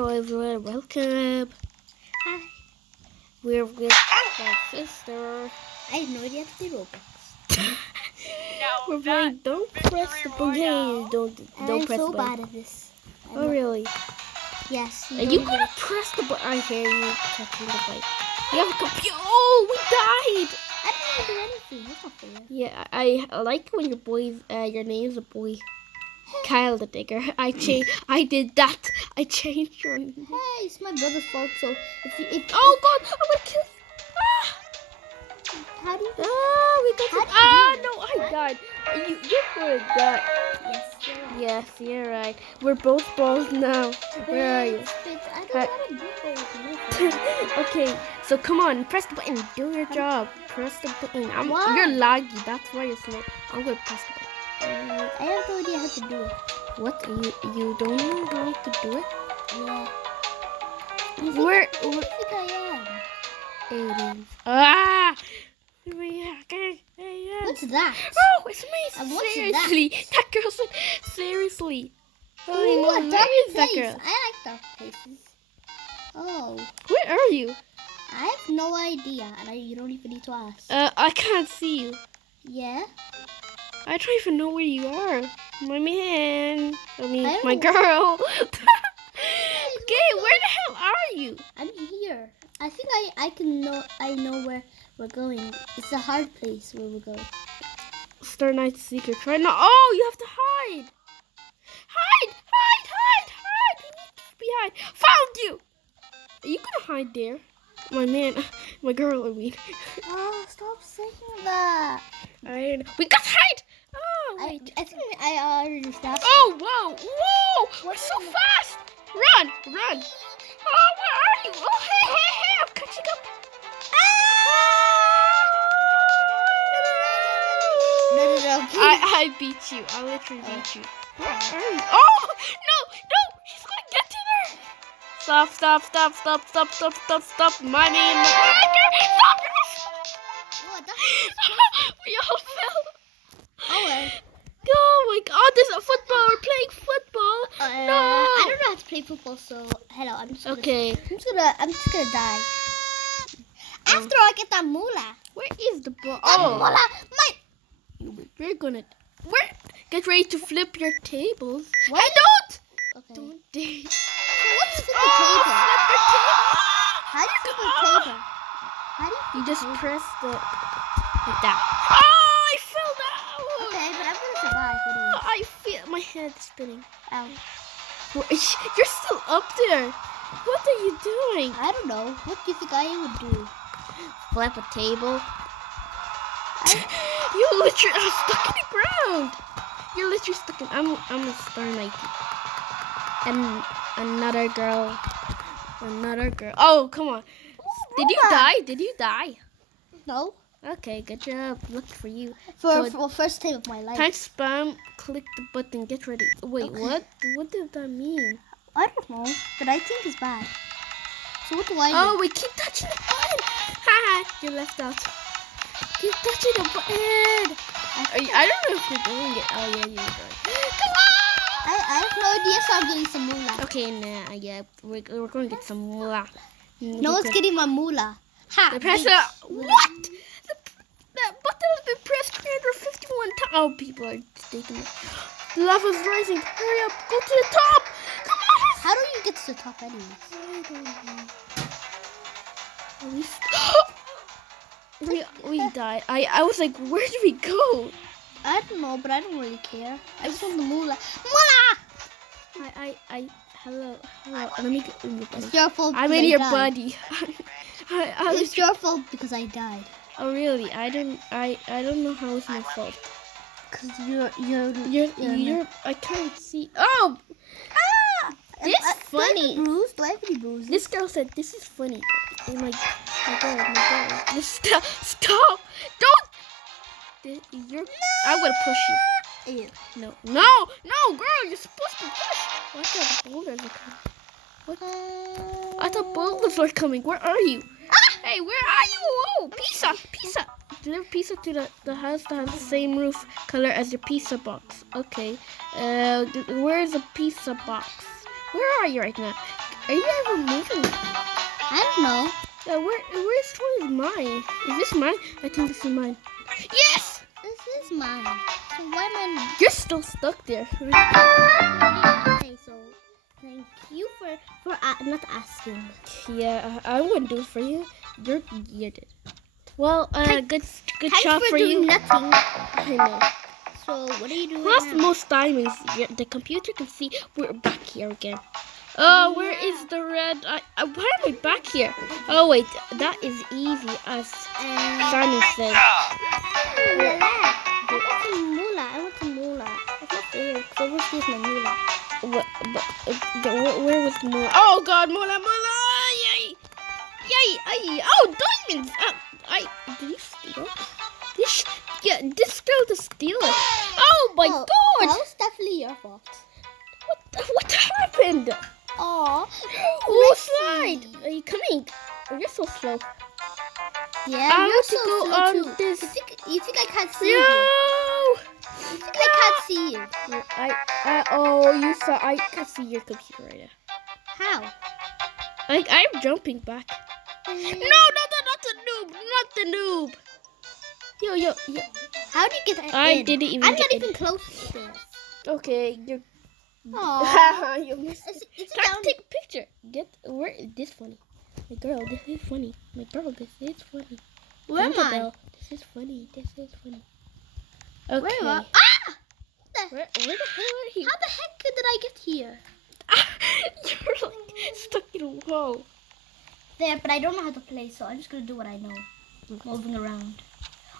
Hello everyone, welcome. Hi. We're with my sister. I have no idea how to play Roblox. We're playing Don't Press the Button. Don't I'm press so the button. bad at this. Oh really? Yes. Are you gonna press the button? I hear you touching the button. You have a computer. Oh, we died. I didn't even do anything. That's not fair. Yeah, I like when your name is a boy. Kyle the Digger. I did that. I changed your name. Hey, it's my brother's fault. So if Oh God, I'm gonna kill you. Ah. How do you? We got it. No, I died. You're gonna die. Yes. You're right. Yes, you're right. We're both balls now. Where are you? I don't know how to do both. Okay, so come on, press the button. Do your job. Press the button. Why? You're laggy. That's why you're slow. I'm gonna press the button. I have no idea how to do it. What? You don't know how to do it? Yeah. Where? Who do you think I am? Aliens. Ah! What's that? Oh, it's me. And what's Seriously, that girl said seriously. Ooh, Oh, a where dark is that place. girl? I like dark places. Oh, Where are you? I have no idea, and you don't even need to ask. I can't see you. Yeah. I don't even know where you are. My man. I My don't girl. Okay, where the hell are you? I'm here. I think I know where we're going. It's a hard place where we're going. Star Night Secret. Try not. Oh, you have to hide. Hide! You need to be hide. Found you. Are you gonna hide there? My man, my girl. I mean. Oh, stop saying that. We got hide. Oh wait. I think I already stopped. Oh whoa! We're so fast. Run! Oh, where are you? Oh, hey! I'm catching up. No, I beat you. I literally beat you. Where are you? Oh no! She's gonna get to there. Stop! My name. What? We all fell. Oh, Oh my God! There's a football. We're playing football. I don't know how to play football, so hello. I'm just gonna die. After I get that moolah. Where is the ball? That moolah, We're gonna. Get ready to flip your tables. What? I don't. Okay. Don't dare. So what's flip the table? Flip your table. How do you flip the table? How do You just flip the press the like that. Oh, I fell down. Okay, but I'm gonna survive. I feel my head spinning. Ow. You're still up there. What are you doing? I don't know. What do you think I would do? Flip a table. You literally are stuck in the ground. You're literally stuck in. I'm a Star Knight. And another girl. Oh, come on. Did you die? No. Okay, good job. Look for you. For first time of my life. Type spam, click the button, get ready. Wait, Okay. What did that mean? I don't know, but I think it's bad. So what do I do? Oh, we keep touching the button. Haha, you left out. Keep touching the button. I don't know if you're doing it. Oh yeah, you're doing it. Come on. I have no idea, so I'm getting some moolah. Okay, nah, yeah, we're going to get some moolah. No one's getting my moolah. Ha! The press thanks. what? That button has been pressed 351 times. Oh, people are taking it. The lava's rising. Hurry up, go to the top. Come on. How do you get to the top anyways? I don't know. We died. I was like, where do we go? I don't know, but I don't really care. I just want the moolah. Moolah! Hello. Let me get in your buddy. It's your fault. I'm because in I your died. buddy. It's your fault because I died. Oh really? I don't know how it's my fault. Cause you're. I can't see. Oh! This funny. Do I have any bruises? This girl said this is funny. Oh my god. Just stop. Don't. I'm gonna push you. Ew. No, girl, you're supposed to push. I thought the boulders are coming. What? I thought boulders were coming. Where are you? Hey, where are you? Oh, pizza. Deliver pizza to the house that has the same roof color as your pizza box. Okay. Where's the pizza box? Where are you right now? Are you ever moving? I don't know. Yeah, where's one is mine? Is this mine? I think this is mine. Yes! This is mine. So why am I? You're still stuck there. Okay, so thank you for not asking. Yeah, I wouldn't do it for you. You did. Well, good Thanks job for doing you. Nothing. I know. So what are you doing Who has now? the most diamonds? The computer can see we're back here again. Oh, where is the red? Why am I back here? Oh wait, that is easy, as Simon said. I want some moolah. I want some moolah. It's not fair because I want to use my moolah. Where was the moolah? Oh God, moolah! Yay! Yay! Oh, diamonds! Did you steal? This girl just steal it. Oh my God! That was definitely your fault. What happened? Oh, slide! Are you coming? Oh, you're so slow. Yeah, I you're want so to go slow on too. this. You think I can't see you? No! You think I can't see you? You saw. I can see your computer right now. How? I'm jumping back. No, not the noob, not the noob. Yo. How did you get in? I didn't even I'm get not in. even close to this. Okay, you're. Aww. You missed. Is it Try down? to take a picture. Where is this funny? My girl, this is funny. My girl, this is funny. Where am I? Isabel, this is funny. Okay. Where am I? Ah! Where the hell are you? How the heck did I get here? You're like stuck in a wall. There, but I don't know how to play, so I'm just gonna do what I know. Moving around.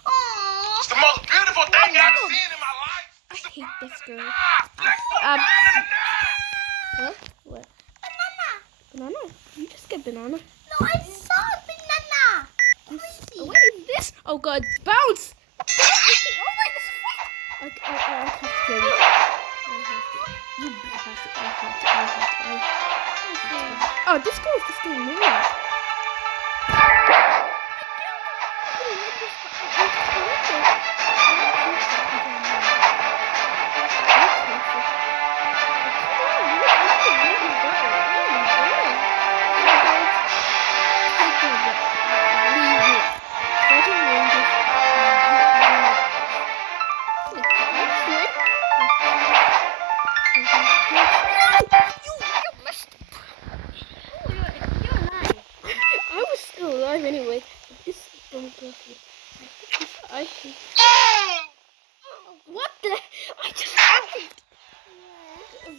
Aww. It's the most beautiful thing I've seen in my life. I hate this girl. What? Banana? You just get banana. No, I saw a banana. Crazy. What is this? Oh God, bounce! Oh my, this is fun. I have to kill you. Oh, this girl is just getting mad. Anyway, this don't go through. I hate. What the? I just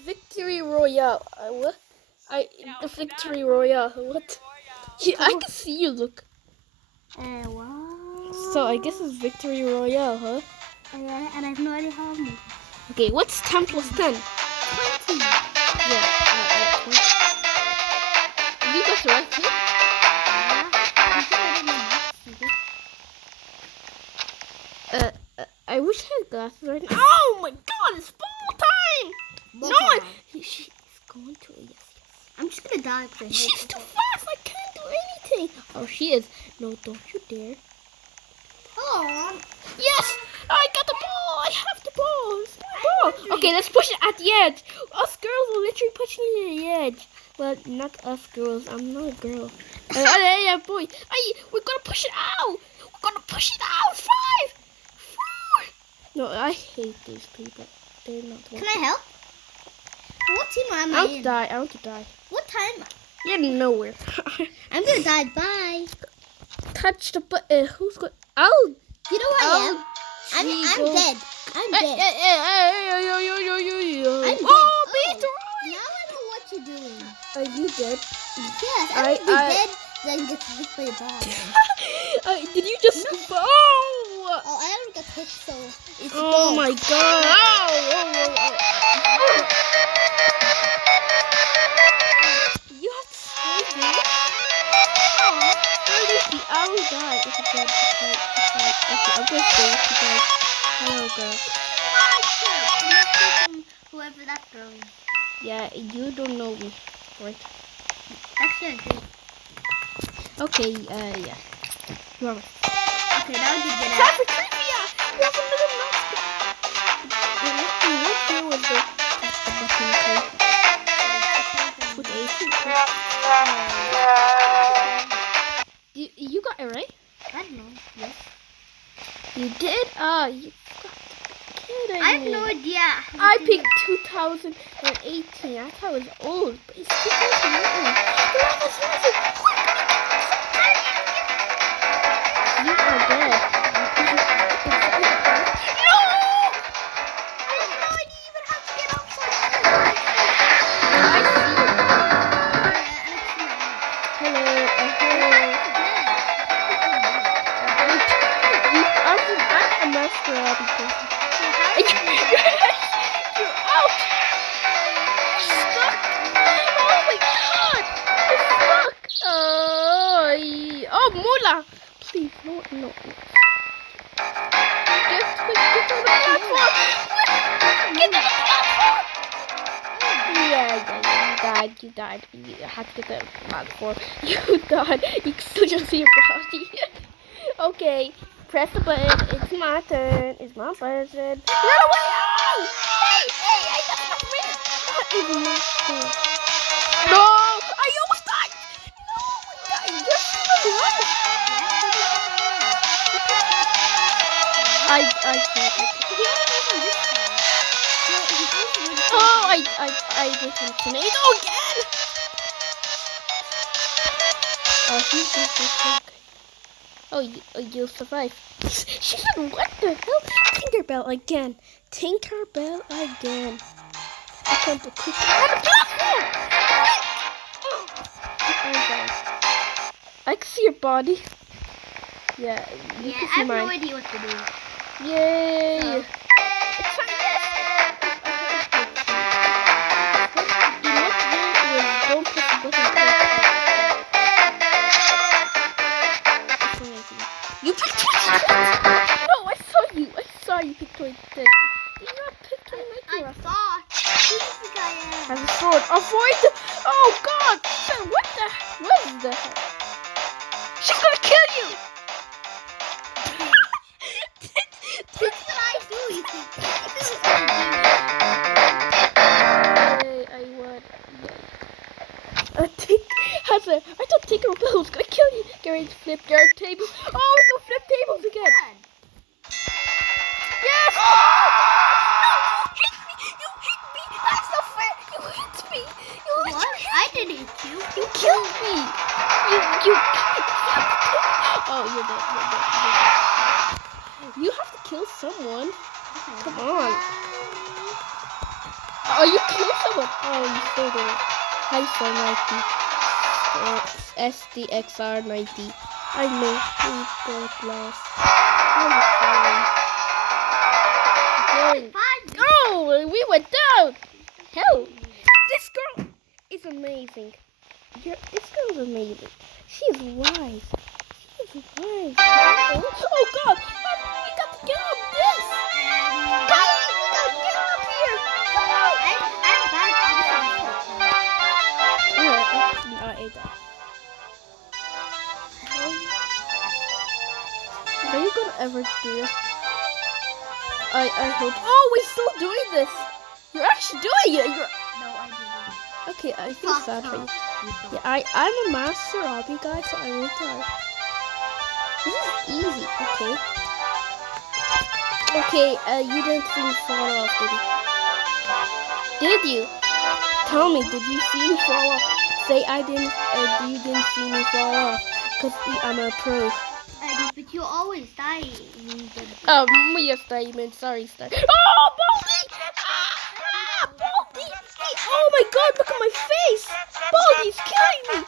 Victory Royale. What? The Victory Royale. What? Yeah, I can see you. Look. Wow. So I guess it's Victory Royale, huh? And I have no idea how I'm moving. Okay, what's 10 plus 10? 20. Yeah. You got the right too? I wish I had glasses right now. Oh my God, it's ball time! She's going to. Yes. I'm just gonna die. She's too fast. I can't do anything. Oh, she is. No, don't you dare. Oh. Yes, I got the ball. I have the ball. It's my ball. Okay, let's push it at the edge. Us girls are literally pushing it at the edge. Well, not us girls. I'm not a girl. Yeah, boy. We're gonna push it out. We're gonna push it out. 5, 4. No, I hate these people. They're not. Can I help? What team am I in? I want to die. What time? You're nowhere. I'm gonna die. Bye. Touch the button. Who's going? Oh. You know who I am? I'm dead. I'm dead. I'm dead. Oh, beat right. Now I know what you're doing. Are you dead? Yes, I'm gonna be dead. Then get hit by a bomb. Did you just? No. Oh! Oh, I already got hit, so it's Oh my God! You have to stay there. I will die if you can't fight. Okay, I'm gonna stay with you guys. Hello, girl. Whoever that girl is. Yeah, you don't know me, right? Actually, I do. Okay, yeah. Wrong. Okay, that would be good. Time for trivia! We have another match. What year was the button code? With 8. You got it right? I don't know. Yes. You did? You got kidding I have me. no idea. I picked 2018. I thought it was old, but it's 2018. You are dead. No! I have no idea even how to get up so I see it. Hello. I'm a master Abby person. You're out. You're stuck. Oh my god. You're stuck. Oh, Mula. Please, no. Get on the platform. Get on the platform. Yeah, you died. You had to get the platform. You died. You still just see your body. Okay, press the button. It's my turn. It's my button. Run away! Oh! Hey, I got the ring. That is my turn. No! I almost died. No, you're still alive. I can't. Oh, I did a tornado again. Oh, oh, you'll survive. She said, what the hell? Tinkerbell again. I can't believe it. I can see your body. Yeah, you can I see have mine. no idea what to do. Yay! So. It's like this. Don't push the button. You picked 20. No, I saw you pick 20. Did you not pick 20? I thought. Who do you think I am? Has a sword. Avoid the. Oh God! What the heck? She's gonna kill you. What did I do? You think? I won. I thought Tinkerbell was gonna kill you. Get ready to flip your tables. Oh, don't flip tables again. Yes! No, you hit me! That's not fair! You hit me! What? I didn't hit you. You killed me! You Oh, you're dead. You have to kill someone. Come on. Oh, you killed someone. Oh, you still did it. Hi, 490. SDXR90. I know we got lost. I'm sorry. Oh, we went down. Hell, this girl is amazing. This girl's amazing. She is wise. Oh God, we got to get up this. Guys, we got to get up here. I ate that. Are you gonna ever do this? I hope. Oh, we're still doing this. You're actually doing it. No, I didn't. Okay, I feel sad for you. Yeah, I'm a master hobby guy, so I won't die. This is easy. Okay, you didn't see me fall off, did you? Did you? Tell me, did you see me fall off? Say I didn't, you didn't see me fall off, because I'm a pro. But you always die. Yes, Diamond. Sorry, Star. Oh, Baldy! Baldy! Oh my God, look at my face! Baldy's killing me!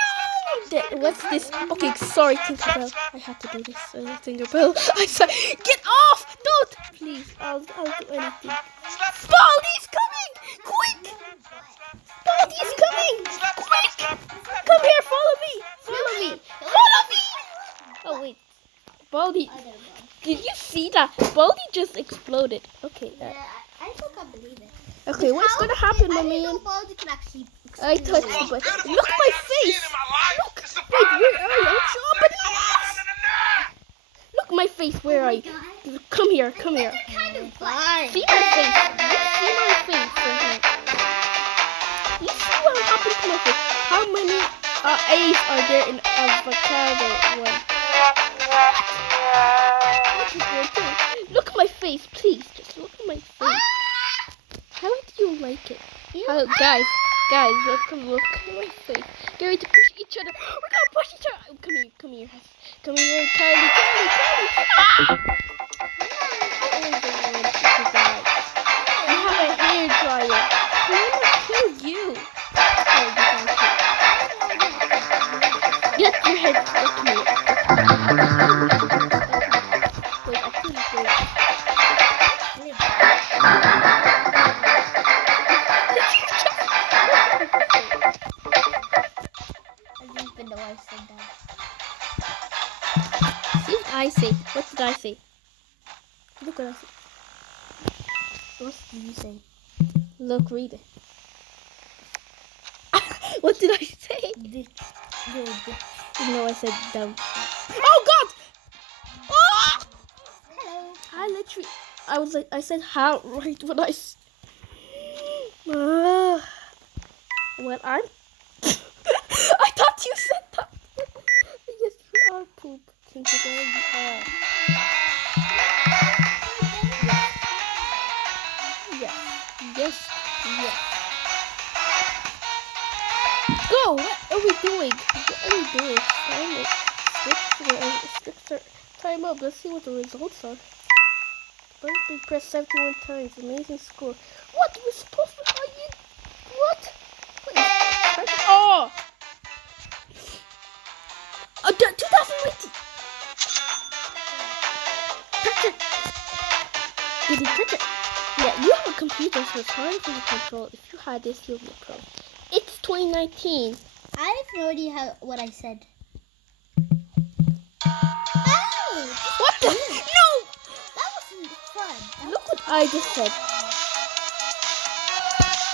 No! What's this? Okay, sorry, Tinkerbell. I had to do this, Tinkerbell. I said, get off! Don't! Please, I'll do anything. Baldy's coming! Quick! Baldy's coming! Quick! Come here, follow me! Follow me! Oh, wait. Baldy, did you see that? Baldy just exploded. Okay. I still can't believe it. Okay, what's gonna happen, my man? Baldy can actually I touched the button. Look at my face. Look. Wait, where are you? Look my face. Where are you? Come here. Kind of fun. See my face. You see my face. You see what happened to my face. How many A's are there in avocado one? Look at my face, please. Just look at my face. How do you like it? How, guys, look at my face. Get ready to push each other. We're gonna push each other. Come here, Kylie. Ah! I'm always the one to die. You have a hair dryer. I'm gonna kill you. Oh, get your head stuck in it. Wait, I think it's good. I don't even know why I said that. See what I say. What did I say? Look what I said. What did you say? Look, read it. What did I say? No, I said dumb. Oh God! Ah! Hello. I said how right when I. Well, I'm. I thought you said that. Yes, you are poop. Think again, you are. Yes. Go! What are we doing? Time up. Let's see what the results are. Button being pressed 71 times. Amazing score. What? We're supposed to... What? Oh! 2019! Touch it! Did he touch it? Yeah, you have a computer, so it's hard for you to control. If you had this, you'll be a pro. It's 2019. I have no idea what I said. Oh! What the? No! That wasn't fun. Look what I just said.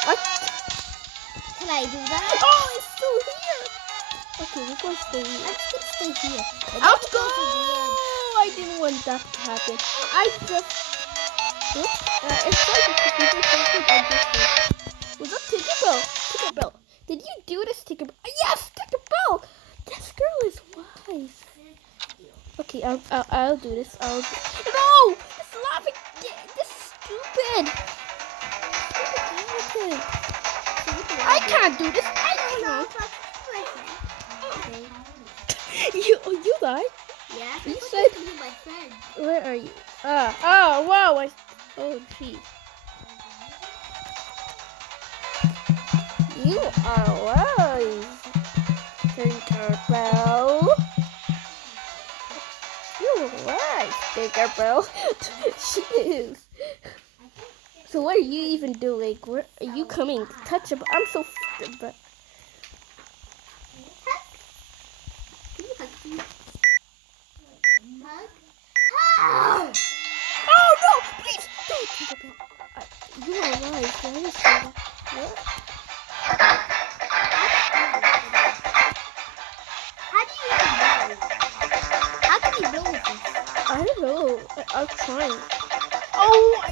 What? Can I do that? Oh, it's still here. Okay, we're going to stay here. I'm just gonna stay here. Out go! I didn't want that to happen. I just... Oops. It's like a computer something I just did. Was that Tinkerbell? Tinkerbell. Did you do this, Tinkerbell? Yes, Tinkerbell! This girl is wise. Okay, I'll do this. No! This laughing... This is stupid. I can't do this. I don't know. You died? Yeah. You said... My friend. Where are you? Oh, wow. Oh, gee. You are wise, Tinkerbell. You're wise, Tinkerbell. She is. So what are you even doing? Where are you coming? Touch it. I'm so... But oh no! Please don't, Tinkerbell. You are wise. Why did you say that? What? How can you know this? I don't know. I'm trying. Oh, I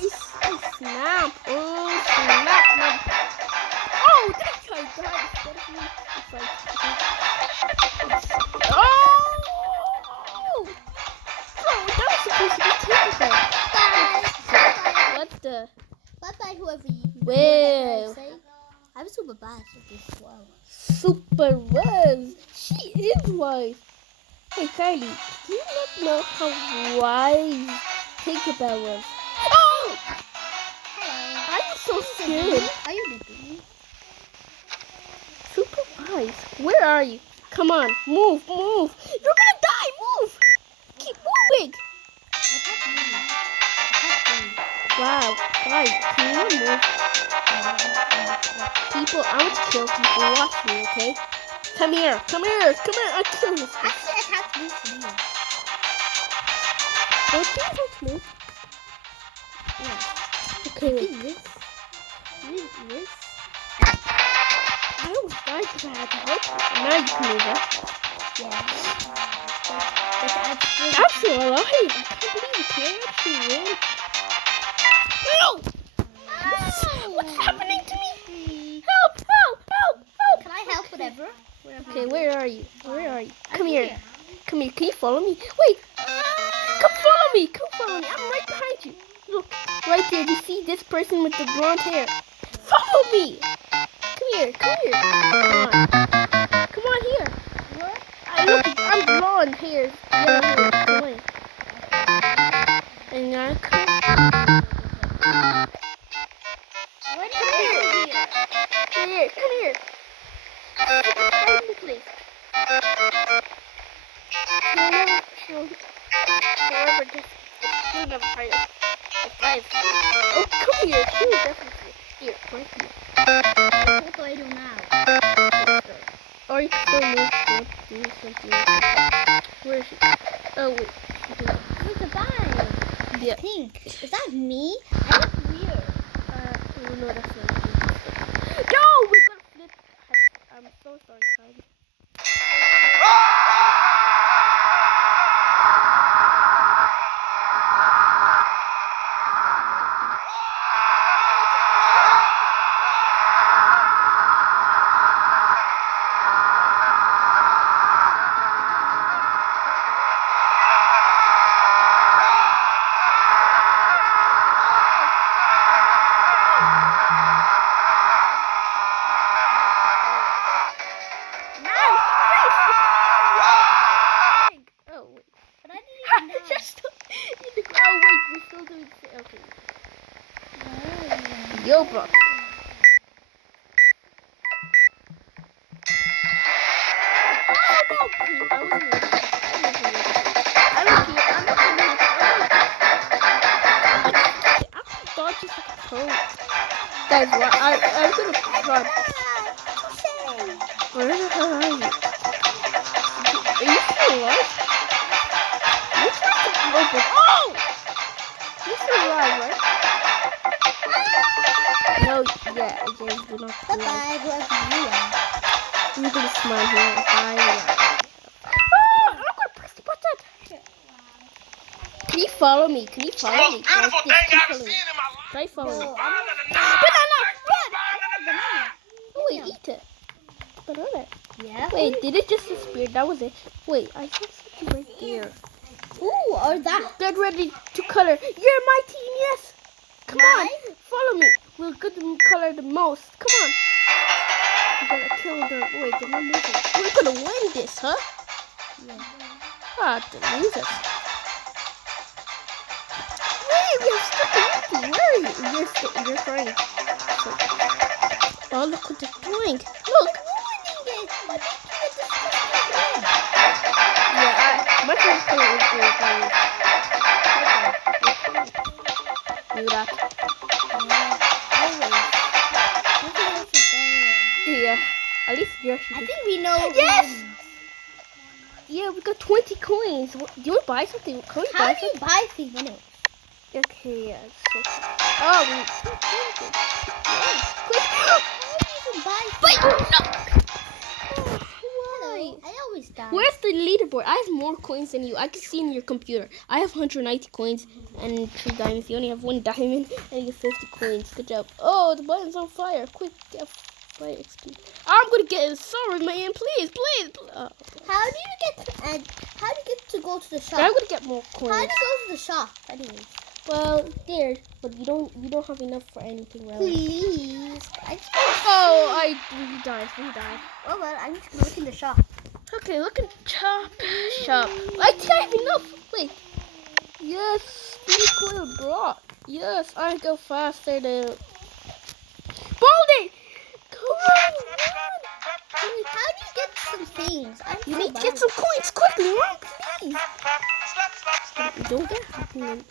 snap. Oh, snap. Oh, that guy died instead of me. It's like... Oh! Bro, that was supposed to be Tinkerbell. What the... Bye-bye, whoever you Well. say. I'm super bad at this as well. Super wise. She is wise. Hey, Kylie, do you not know how wise Tinkerbell was? Oh! Hello. I'm so scared. Are you nipping? Super wise. Where are you? Come on, move. You're gonna die. Move. Keep moving. I can't move. Wow. Why? Can you move? People, I want to kill people. Watch me, okay? Come here. I'll kill this guy. Actually, I can't move from here. Don't you want to move? Yeah. Okay. This. I almost died because I had to help you. Now you can move up. Yeah. I'm still alive. I can't believe you can actually win. No! What's happening to me? Help! Can I help with whatever. Okay, where are you? Where are you? Come here. Come here. Can you follow me? Wait. Come follow me. Come follow me. I'm right behind you. Look, right there. Do you see this person with the blonde hair? Follow me. Come here. Come here. Come on. Come on here. What? Look, I'm blonde hair. Yellow hair. Come on. And now come. What Come here. Come here. Come here. Hiding place. Forever this. You'll never find us. Oh, come here. She'll definitely. Here, right here. What do I do now? Or you can still move to do something like that. Where is she? Oh, wait. Look at that. Yeah. Pink. Is that me? I look weird. Oh, no, that's not me. No, we're gonna flip. I'm so sorry, Kylie. Yo, bro. Guys, what? I'm gonna run. Where the hell are you? Are you still alive? You're trying to open. Oh! You're still alive, right? No, yeah, you're not alive. Bye-bye, whoever you are. I'm gonna smile here. Bye. Oh, I'm gonna press the button. Can you follow me? Can you follow me? Most beautiful Guys, thing keep I've following seen me. in my life. Try following me. No, Banana! banana. Oh, wait, eat it. Banana. Yeah. Wait, did it just disappear? That was it. Wait, I saw something right there. Ooh, or that. Get ready to color. You're my team, yes. Come on, follow me. We're good to color the most. Come on. We're gonna kill them. Wait, they're not moving. We're gonna win this, huh? Yeah. Ah, the losers. Wait, we have stuck in Mickey. Where are you? You're crying. Oh, look what they're doing. Look. Yeah, my favorite color is blue. Do that. Yeah, at least you're. I think we know. Yes! Yeah, we got 20 coins. Do you want to buy something? Can we How buy do you buy things anyway? Okay, yeah. So, oh, we. Quick! How do you buy Wait, things? no! Why? I always die. Where's the leaderboard? I have more coins than you. I can see in your computer. I have 190 coins and 3 diamonds. You only have 1 diamond and you have 50 coins. Good job. Oh, the button's on fire. Quick, get fire XP. I'm gonna get it. Sorry, man. Please. How do you get to go to the shop? I'm gonna get more coins. How do you go to the shop, anyways? Well, there, but you don't have enough for anything, really. Please. I died. Oh well, I'm just gonna look in the shop. Okay, look at shop. I think I have enough. Wait. Yes, speed coil brought. Yes, I go faster than. Baldy! Come on! How do you get some things? You need to get some coins quickly, right? Please. Don't get happy.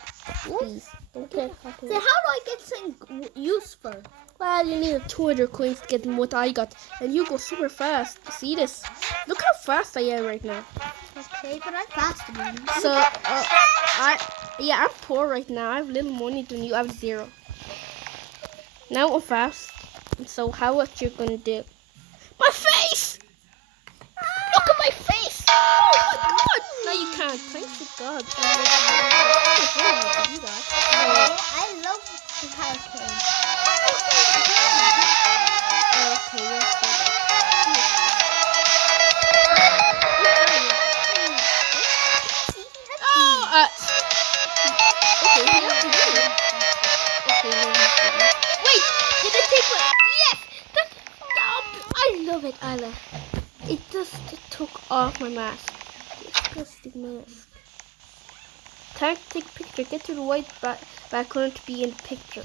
Please. Don't get happy. So how do I get something useful? Well, you need 200 coins to get what I got. And you go super fast. See this? Look how fast I am right now. Okay, but I'm faster than you. So, I'm poor right now. I have little money than you. I have 0. Now I'm fast. So how what you're gonna do? My face! Look at my face! Oh my god! No, you can't. Thanks to God. I love the hurricane. Okay, yes. I love it, Isla. It just took off my mask. Disgusting mask. Time to take a picture. Get to the white background to be in the picture.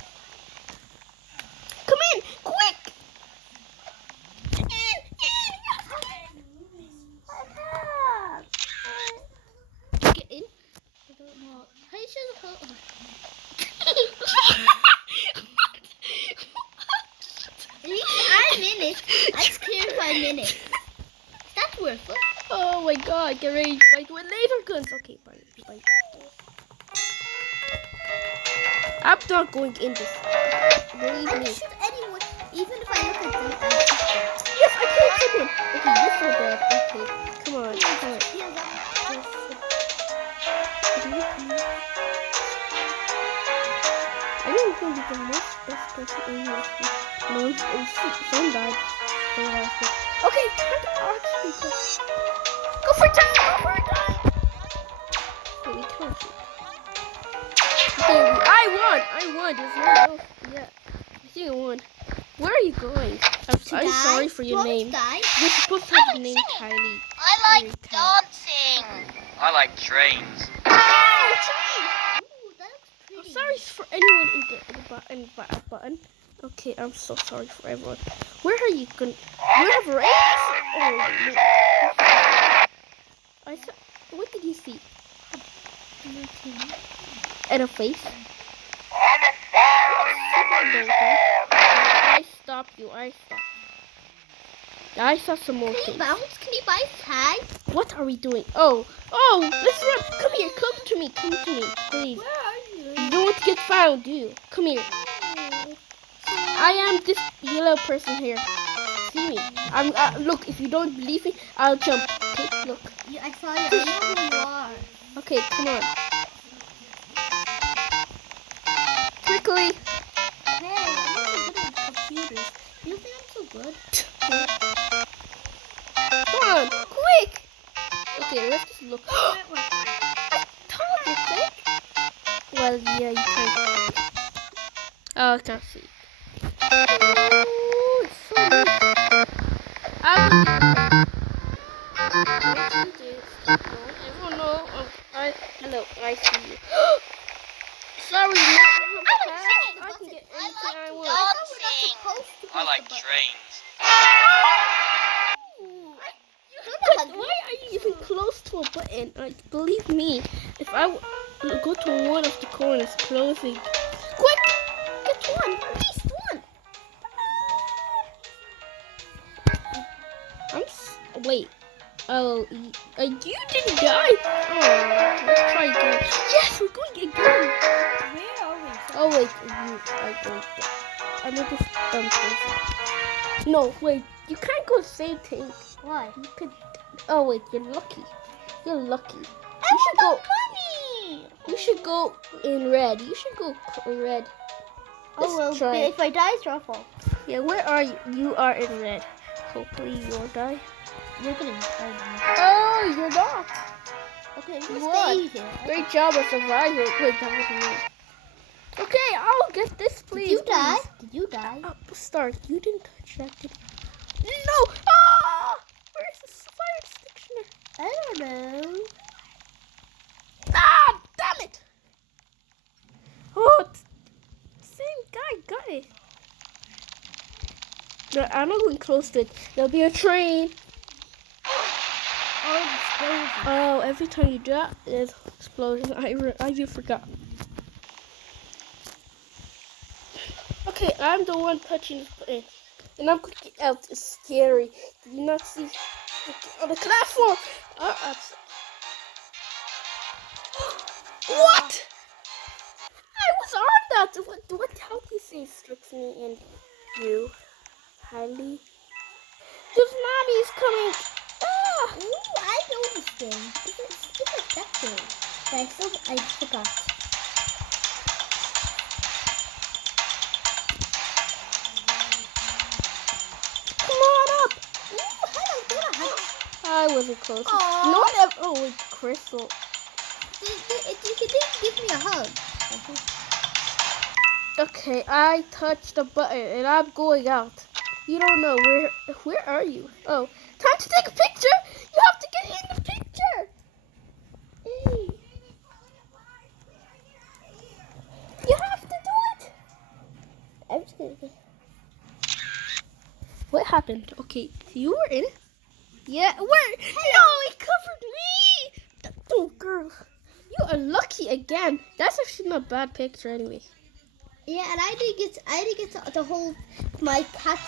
Come in, quick! Get in. I don't know. How you should hold? At least I'm in it. That's clear if I'm in it. That's worth it. Oh my god, get ready to fight with laser guns. Okay, fine. I'm not going in this. Believe I can me. shoot anyone, even if I look at them. Yes, I killed someone. Okay, you're so bad. Okay, come on. I think I'm going to be the most best person in this. No, someone died. Okay, time to actually go for time. Okay, we can't shoot. Okay, I won. There's no else. Yeah, I think I won. Where are you going? I'm sorry for your name. You're supposed to have the name Kylie. I like dancing. I like trains. Oh, train! Ooh, that looks pretty. I'm sorry for anyone in the button. Okay, I'm so sorry for everyone. Where are you going? You have race? Oh, no. What did you see? And a face? I stopped you. I saw some more Can things. you bounce? Can you buy tag? What are we doing? Oh, let's run. Come here, come to me, please. Where are you? You don't want to get found, do you? Come here. I am this yellow person here. See me. Look, if you don't believe me, I'll jump. Okay, look. I saw you. I know who you are. Okay, come on. Quickly. Hey, I'm so good at computers. You think I'm so good? Come on, quick. Okay, let's just look. I told you, think. Well, yeah, you can't. Oh, I can't see. Oh, it's so good. Everyone know. Hello, I see you. Sorry, no, I can get anything I want. I like trains. Why are you even close to a button? Believe me, if I go to one of the corners closing, quick, get one, at least one. Wait. Oh, you didn't die. Oh, let's try again. Yes, we're going again. Where are we? Oh wait, I'm not this dumb person. No, wait, you can't go same thing. Why? You could. Oh wait, you're lucky. You should go. Money! You should go in red. You should go in red. Let's try. But if I die, it's your fault. Yeah, where are you? You are in red. Hopefully you won't die. You're gonna die. Oh, you're not. Okay, You we'll won. stay here. Great job of surviving. Wait, that wasn't me. Okay, I'll get this, please. Did you die? Did you die? Start. You didn't touch that, did you? No! Ah! Where's the fire extinguisher? I don't know. Ah! Damn it! Oh, same guy got it. No, I'm not going close to it. There'll be a train. Oh, every time you do that, there's explosion. I just forgot. Okay, I'm the one touching this button. And I'm going to get out. It's scary. Did you not see? On the platform. What? I was on that. What? How do you say strikes me and you? Highly. This mommy is coming. Ah! Ooh, I know this game. It's like that game. But I forgot. Come on up. Ooh, hello, I wasn't close. Aww. No one ever. Oh, wait, Crystal. You didn't give me a hug. Okay, I touched the button and I'm going out. You don't know where are you? Oh, time to take a picture. You have to get in the picture. Hey. You have to do it. I'm just gonna get... What happened? Okay, so you were in it. Yeah, where? No, it covered me. Oh, girl, you are lucky again. That's actually not a bad picture anyway. Yeah, and I didn't get the whole. My cat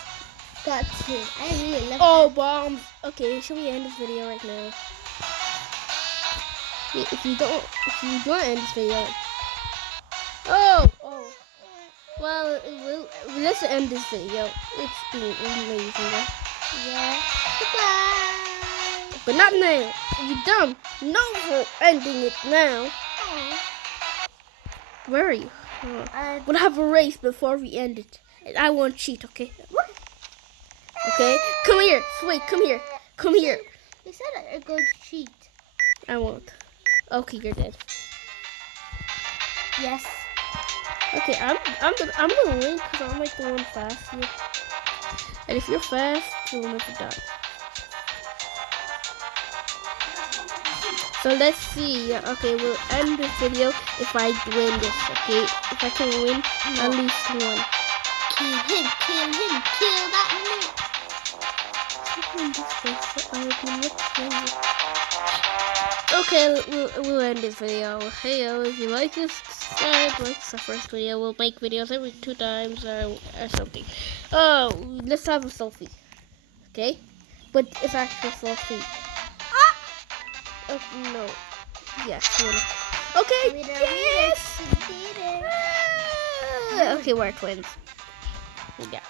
got to. I really love. Oh, bombs. Okay, should we end this video right now? If you don't end this video. Oh. Well, let's end this video. It's been amazing. Yeah. Goodbye. But not now. You dumb. No for ending it now. Where are you? We'll have a race before we end it. And I won't cheat, okay? Okay? Come here. Wait, come here. Come here. You said I'm going to cheat. I won't. Okay, you're dead. Yes. Okay, I'm gonna win because I'm like the one fast here. And if you're fast, you'll never die. So let's see. Okay, we'll end this video if I win this. Okay, if I can win at least one. Kill him, kill that Okay, we'll end this video. Hey, if you like this, subscribe. Like it's our first video. We'll make videos every 2 times or something. Oh, let's have a selfie. Okay, but it's actually a selfie. No. Yes. Okay. Yes. Okay, we're twins. Yeah.